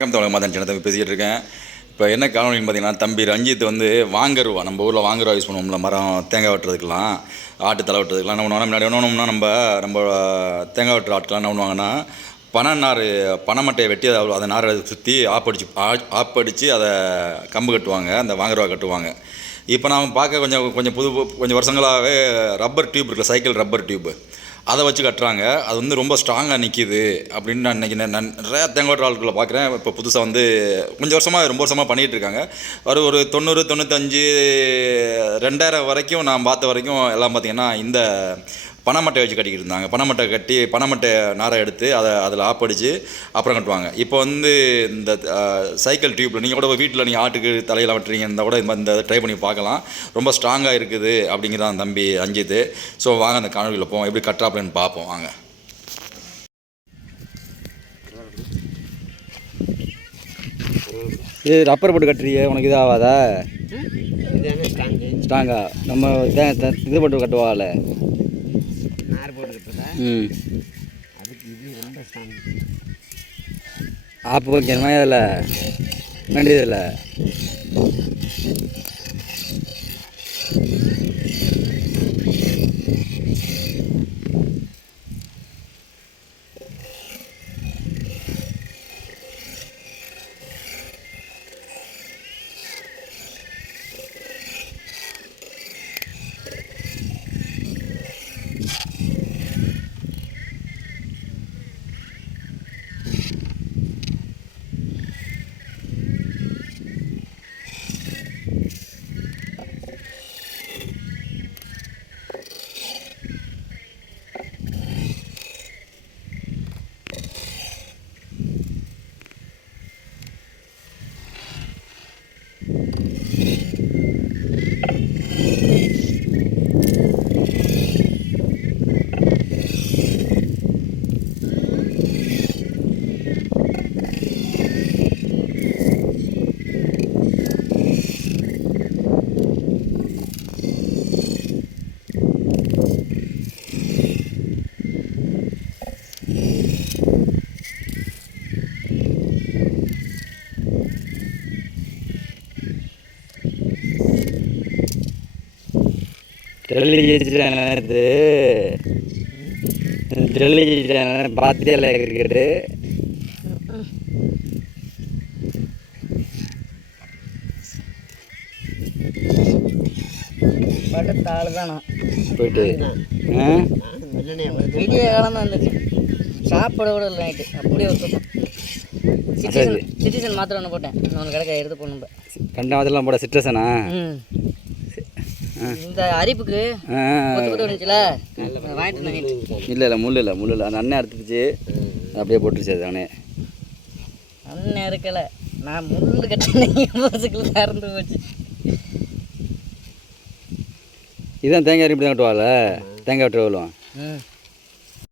வணக்கம் தமிழக மாதன் சின்ன தம்பி இருக்கேன். இப்போ என்ன காரணம்னு பார்த்தீங்கன்னா தம்பி ரஞ்சித் வந்து வாங்கருவா. நம்ம ஊரில் வாங்கருவா யூஸ் பண்ணுவோம்ல மரம் தேங்காய் வெட்டுறதுக்கெலாம் ஆட்டு தலை வெட்டுறதுக்கெலாம் என்ன பண்ணுவாங்க முன்னாடி என்ன பண்ணுவோம்னா நம்ம நம்ம தேங்காய் வெட்டுற ஆட்கள்லாம் என்ன பண்ணுவாங்கன்னா பனை நார் பனைமட்டையை வெட்டி அதை அதை நாரை சுற்றி ஆப்படிச்சு ஆப்படிச்சு அதை கம்பு கட்டுவாங்க அந்த வாங்கருவா கட்டுவாங்க. இப்போ நாம் பார்க்க கொஞ்சம் கொஞ்சம் புது கொஞ்சம் வருஷங்களாகவே ரப்பர் டியூப் இருக்குல்ல சைக்கிள் ரப்பர் டியூப்பு. அதை வச்சு கட்டுறாங்க. அது வந்து ரொம்ப ஸ்ட்ராங்காக நிற்கிது அப்படின்னு நான் இன்றைக்கி நான் நிறையா தேங்காய் ஆட்களை பார்க்குறேன் இப்போ புதுசாக வந்து கொஞ்சம் வருஷமாக ரொம்ப வருஷமாக பண்ணிகிட்டு இருக்காங்க. ஒரு ஒரு தொண்ணூறு தொண்ணூத்தஞ்சு ரெண்டாயிரம் வரைக்கும் நான் பார்த்த வரைக்கும் எல்லாம் பார்த்திங்கன்னா இந்த பனைமட்டை வச்சு கட்டிக்கிட்டு இருந்தாங்க பனைமட்டை கட்டி பனைமட்டை நாரை எடுத்து அதை அதில் ஆப்படிச்சு அப்புறம் கட்டுவாங்க. இப்போ வந்து இந்த சைக்கிள் டியூப்பில் நீங்கள் கூட வீட்டில் நீங்கள் ஆட்டுக்கு தலையெல்லாம் வெட்டுறீங்க இருந்தால் கூட இந்த மாதிரி இந்த ட்ரை பண்ணி பார்க்கலாம். ரொம்ப ஸ்ட்ராங்காக இருக்குது அப்படிங்கிறான் தம்பி அஞ்சித்து ஸோ வாங்க அந்த காணொலியில் போவோம். எப்படி கட்டுறாப்லன்னு பார்ப்போம். வாங்க. இது ரப்பர் போட்டு கட்டுறியே உனக்கு இது ஆகாதா? இதுதானே ஸ்ட்ராங்கு ஸ்ட்ராங்கா நம்ம இது போட்டு கட்டுவாங்கல்ல அதுக்கு இது ரொம்ப ஸ்ட்ராங் ஆப்பு வைக்கணுமா இதில் ட்ரெல்லி இது ட்ரெல்லி பார்த்தியல கிரிக்கெட்டு படுத்தாள் தானே போயிட்டு விடிய காலம் தான் இருந்துச்சு சாப்பிட கூட இல்லை நைட்டு. அப்படியே ஒரு சுத்தம் சிட்டிசன் சிட்டிசன் மாத்திரம் ஒன்று போட்டேன். ஒன்று கிடக்க எடுத்து போகணும் இப்ப. கண்டாவதெல்லாம் போட சிட்ரஸனா இந்த அரிப்புக்கு இல்லை இல்லை முள் இல்லை முள் இல்லை. அந்த அண்ணன் அறுத்துச்சு அப்படியே போட்டுருச்சு அது அண்ணன் இருக்கல நான் முள்ளு கட்டினேன் கறந்து போச்சு. இதுதான் தேங்காய் இப்படி தான் கட்டுவாள். தேங்காய் வெட்டுற விழுவோம் ம்.